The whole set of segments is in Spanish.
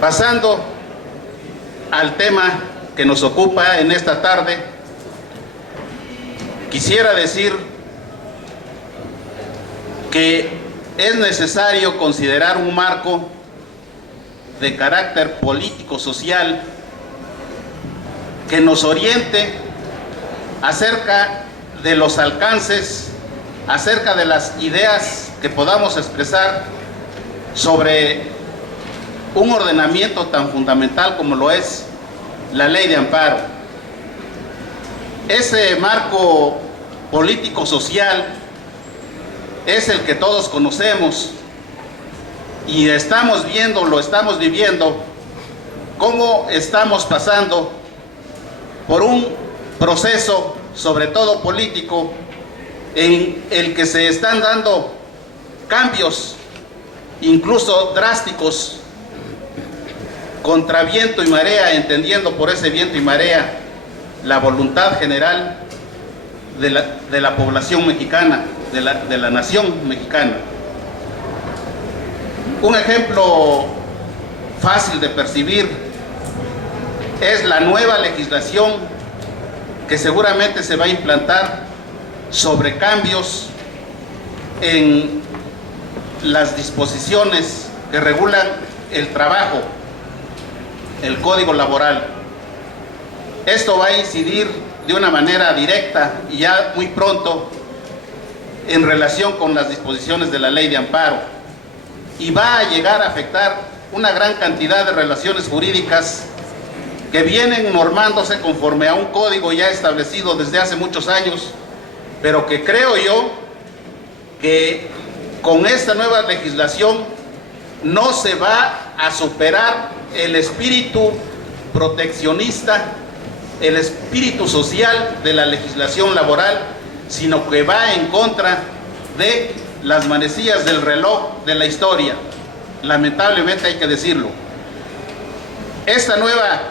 Pasando al tema que nos ocupa en esta tarde, quisiera decir que es necesario considerar un marco de carácter político-social que nos oriente acerca de los alcances, acerca de las ideas que podamos expresar sobre un ordenamiento tan fundamental como lo es la ley de amparo. Ese marco político-social es el que todos conocemos y estamos viendo, lo estamos viviendo, cómo estamos pasando por un proceso, sobre todo político, en el que se están dando cambios, incluso drásticos, contra viento y marea, entendiendo por ese viento y marea la voluntad general de la población mexicana, de la nación mexicana. Un ejemplo fácil de percibir es la nueva legislación que seguramente se va a implantar sobre cambios en las disposiciones que regulan el trabajo, el Código Laboral. Esto va a incidir de una manera directa y ya muy pronto en relación con las disposiciones de la ley de amparo, y va a llegar a afectar una gran cantidad de relaciones jurídicas que vienen normándose conforme a un código ya establecido desde hace muchos años, pero que creo yo que con esta nueva legislación no se va a superar el espíritu proteccionista, el espíritu social de la legislación laboral, sino que va en contra de las manecillas del reloj de la historia. Lamentablemente hay que decirlo. Esta nueva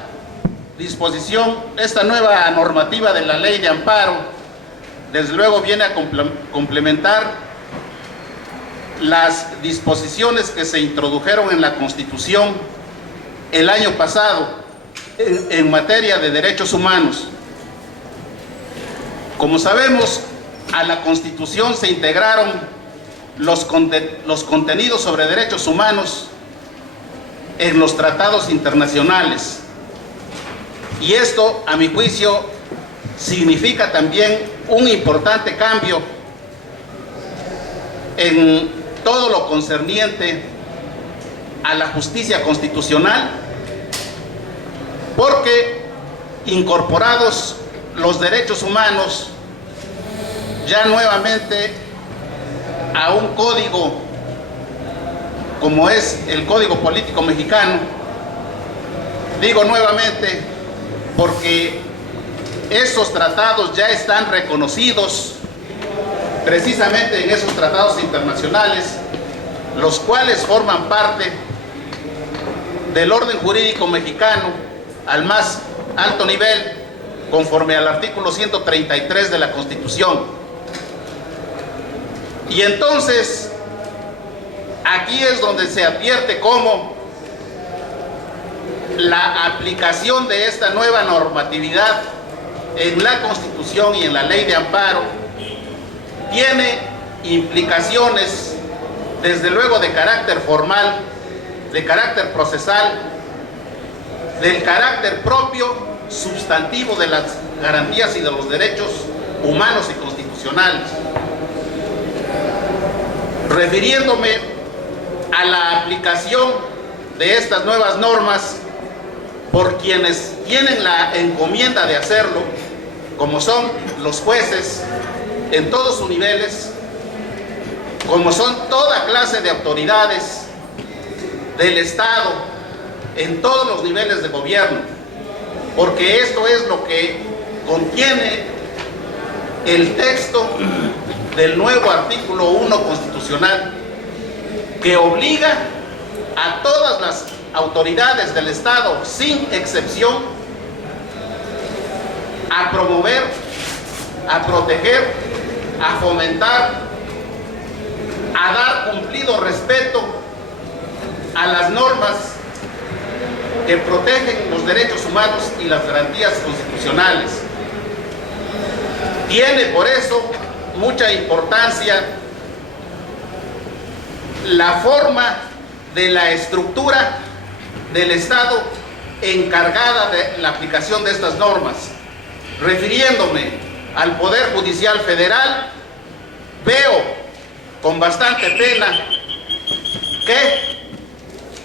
disposición, esta nueva normativa de la ley de amparo, desde luego viene a complementar las disposiciones que se introdujeron en la Constitución el año pasado en materia de derechos humanos. Como sabemos, a la Constitución se integraron los contenidos sobre derechos humanos en los tratados internacionales, y esto, a mi juicio, significa también un importante cambio en todo lo concerniente a la justicia constitucional, porque incorporados los derechos humanos ya nuevamente a un código como es el Código Político Mexicano, digo nuevamente porque esos tratados ya están reconocidos precisamente en esos tratados internacionales, los cuales forman parte del orden jurídico mexicano al más alto nivel, conforme al artículo 133 de la Constitución. Y entonces, aquí es donde se advierte cómo la aplicación de esta nueva normatividad en la Constitución y en la ley de amparo tiene implicaciones, desde luego, de carácter formal, de carácter procesal, del carácter propio, sustantivo de las garantías y de los derechos humanos y constitucionales. Refiriéndome a la aplicación de estas nuevas normas por quienes tienen la encomienda de hacerlo, como son los jueces en todos sus niveles, como son toda clase de autoridades del Estado en todos los niveles de gobierno, porque esto es lo que contiene el texto del nuevo artículo 1 constitucional, que obliga a todas las autoridades del Estado, sin excepción, a promover, a proteger, a fomentar, a dar cumplido respeto a las normas que protegen los derechos humanos y las garantías constitucionales. Tiene por eso mucha importancia la forma de la estructura del Estado encargada de la aplicación de estas normas. Refiriéndome al Poder Judicial Federal, veo con bastante pena que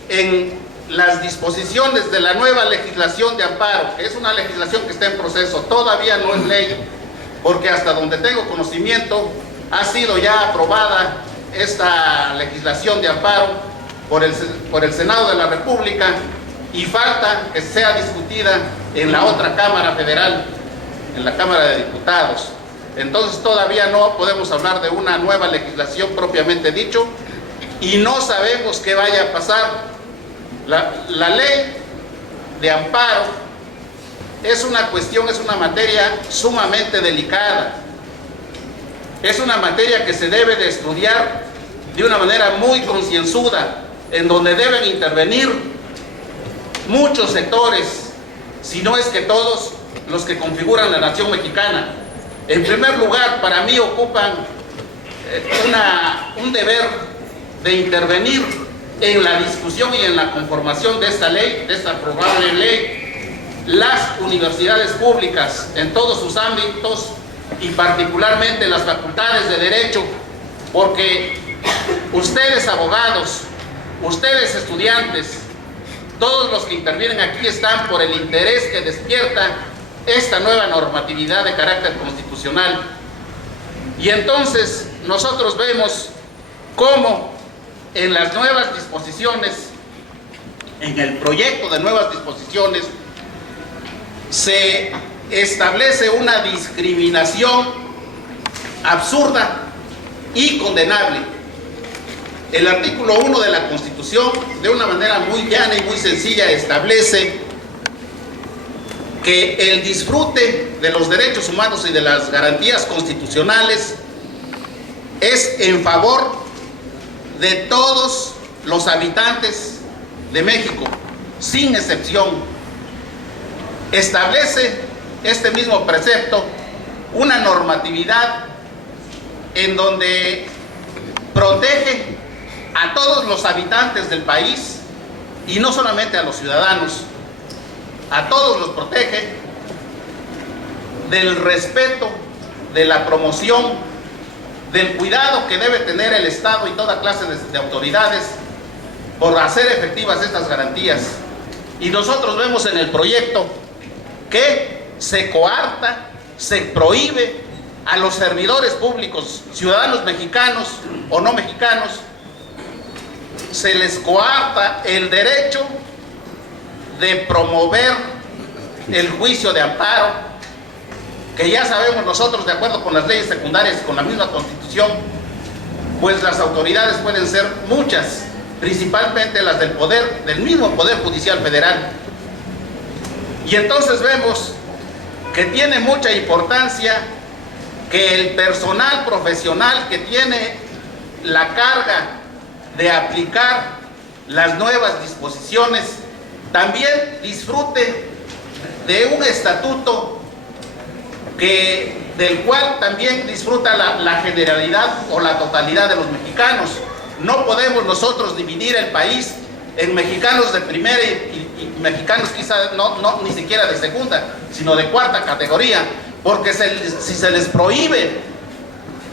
en las disposiciones de la nueva legislación de amparo, que es una legislación que está en proceso, todavía no es ley, porque hasta donde tengo conocimiento ha sido ya aprobada esta legislación de amparo por el Senado de la República y falta que sea discutida en la otra Cámara Federal, en la Cámara de Diputados. Entonces todavía no podemos hablar de una nueva legislación propiamente dicho y no sabemos qué vaya a pasar. La ley de amparo es una cuestión, es una materia sumamente delicada. Es una materia que se debe de estudiar de una manera muy concienzuda, en donde deben intervenir muchos sectores, si no es que todos los que configuran la nación mexicana. En primer lugar, para mí ocupan un deber de intervenir en la discusión y en la conformación de esta ley, de esta probable ley, las universidades públicas en todos sus ámbitos y particularmente las facultades de Derecho, porque ustedes abogados, ustedes estudiantes, todos los que intervienen aquí están por el interés que despierta esta nueva normatividad de carácter constitucional. Y entonces nosotros vemos cómo en las nuevas disposiciones, en el proyecto de nuevas disposiciones, se establece una discriminación absurda y condenable. El artículo 1 de la Constitución, de una manera muy llana y muy sencilla, establece que el disfrute de los derechos humanos y de las garantías constitucionales es en favor de todos los habitantes de México, sin excepción. Establece este mismo precepto una normatividad en donde protege a todos los habitantes del país y no solamente a los ciudadanos, a todos los protege del respeto, de la promoción, del cuidado que debe tener el Estado y toda clase de autoridades por hacer efectivas estas garantías. Y nosotros vemos en el proyecto que se coarta, se prohíbe a los servidores públicos, ciudadanos mexicanos o no mexicanos, se les coarta el derecho de promover el juicio de amparo, que ya sabemos nosotros, de acuerdo con las leyes secundarias y con la misma Constitución, pues las autoridades pueden ser muchas, principalmente las del mismo Poder Judicial Federal. Y entonces vemos que tiene mucha importancia que el personal profesional que tiene la carga de aplicar las nuevas disposiciones también disfrute de un estatuto del cual también disfruta la generalidad o la totalidad de los mexicanos. No podemos nosotros dividir el país en mexicanos de primera y mexicanos quizá ni siquiera de segunda, sino de cuarta categoría, porque si se les prohíbe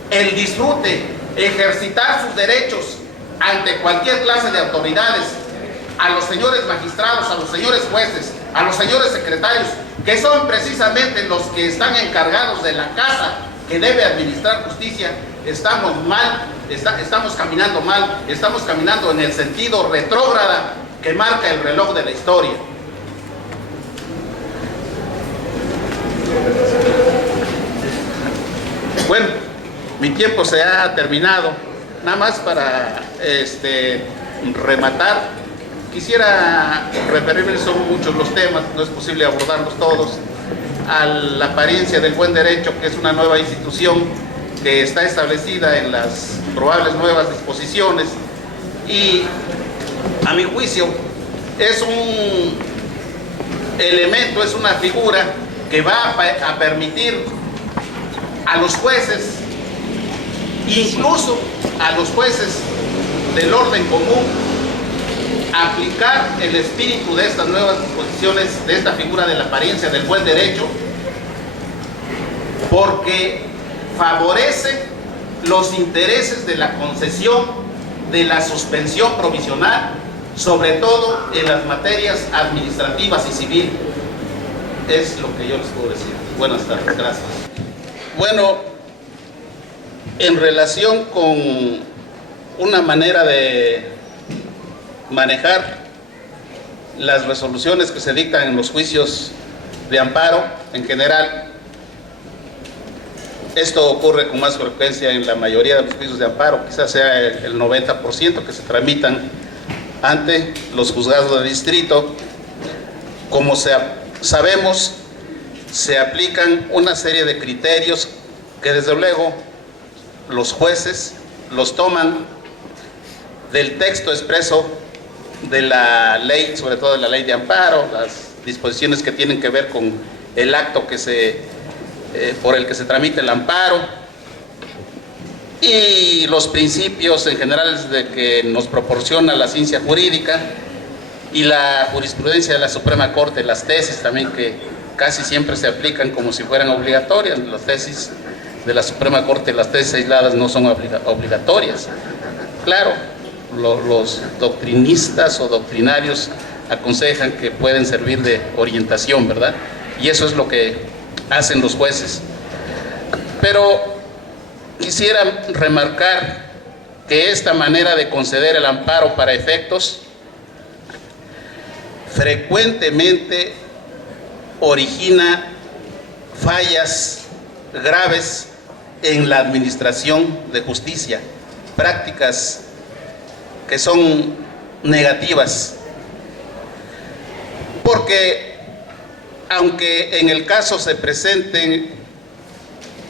el disfrute, ejercitar sus derechos ante cualquier clase de autoridades, a los señores magistrados, a los señores jueces, a los señores secretarios, que son precisamente los que están encargados de la casa que debe administrar justicia, estamos mal, estamos caminando mal, estamos caminando en el sentido retrógrada que marca el reloj de la historia. Bueno, mi tiempo se ha terminado. Nada más para rematar, quisiera referirme, son muchos los temas, no es posible abordarlos todos, a la apariencia del buen derecho, que es una nueva institución que está establecida en las probables nuevas disposiciones y, a mi juicio, es elemento, es una figura que va a permitir a los jueces, incluso a los jueces del orden común, aplicar el espíritu de estas nuevas disposiciones, de esta figura de la apariencia del buen derecho, porque favorece los intereses de la concesión, de la suspensión provisional, sobre todo en las materias administrativas y civil. Es lo que yo les puedo decir. Buenas tardes, gracias. Bueno, en relación con una manera de manejar las resoluciones que se dictan en los juicios de amparo en general, esto ocurre con más frecuencia en la mayoría de los juicios de amparo, quizás sea el 90% que se tramitan ante los juzgados de distrito. Como sabemos, se aplican una serie de criterios que desde luego los jueces los toman del texto expreso de la ley, sobre todo de la ley de amparo, las disposiciones que tienen que ver con el acto que por el que se tramita el amparo, y los principios en general de que nos proporciona la ciencia jurídica y la jurisprudencia de la Suprema Corte, las tesis también, que casi siempre se aplican como si fueran obligatorias. Las tesis de la Suprema Corte, las tesis aisladas, no son obligatorias. Claro, los doctrinistas o doctrinarios aconsejan que pueden servir de orientación, ¿verdad? Y eso es lo que hacen los jueces. Pero quisiera remarcar que esta manera de conceder el amparo para efectos frecuentemente origina fallas graves en la administración de justicia, prácticas que son negativas, porque aunque en el caso se presenten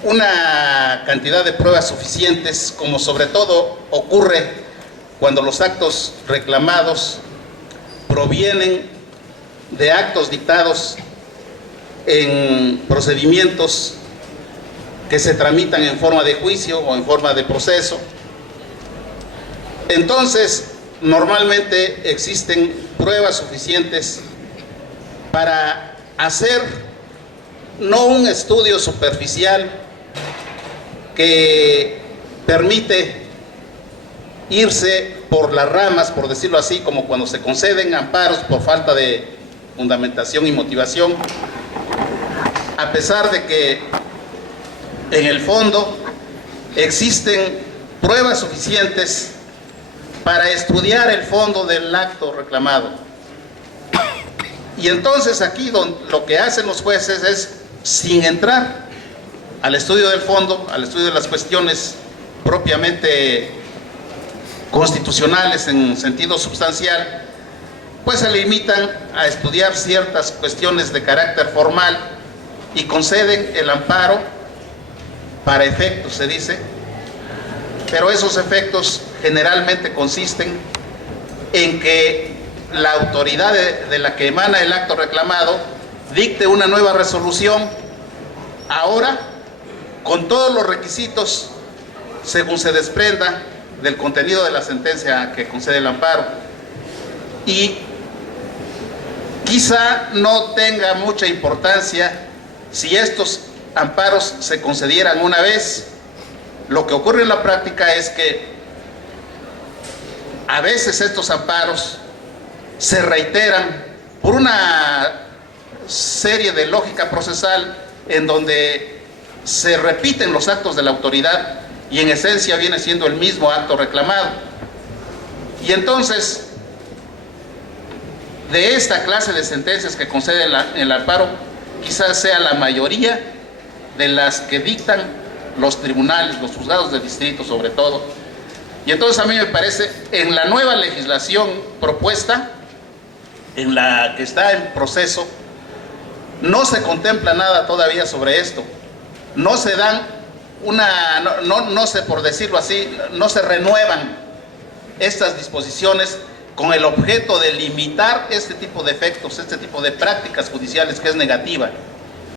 una cantidad de pruebas suficientes, como sobre todo ocurre cuando los actos reclamados provienen de actos dictados en procedimientos que se tramitan en forma de juicio o en forma de proceso, entonces normalmente existen pruebas suficientes para hacer no un estudio superficial que permite irse por las ramas, por decirlo así, como cuando se conceden amparos por falta de fundamentación y motivación, a pesar de que en el fondo existen pruebas suficientes para estudiar el fondo del acto reclamado. Y entonces aquí lo que hacen los jueces es, sin entrar al estudio del fondo, al estudio de las cuestiones propiamente constitucionales en sentido sustancial, pues se limitan a estudiar ciertas cuestiones de carácter formal y conceden el amparo para efectos, se dice, pero esos efectos generalmente consisten en que la autoridad de la que emana el acto reclamado dicte una nueva resolución, ahora con todos los requisitos según se desprenda del contenido de la sentencia que concede el amparo, y quizá no tenga mucha importancia si estos amparos se concedieran una vez. Lo que ocurre en la práctica es que a veces estos amparos se reiteran por una serie de lógica procesal en donde se repiten los actos de la autoridad y en esencia viene siendo el mismo acto reclamado. Y entonces, de esta clase de sentencias que concede el amparo, quizás sea la mayoría de las que dictan los tribunales, los juzgados de distrito sobre todo. Y entonces a mí me parece, en la nueva legislación propuesta, en la que está en proceso, no se contempla nada todavía sobre esto. No se dan no sé, por decirlo así, no se renuevan estas disposiciones con el objeto de limitar este tipo de efectos, este tipo de prácticas judiciales que es negativa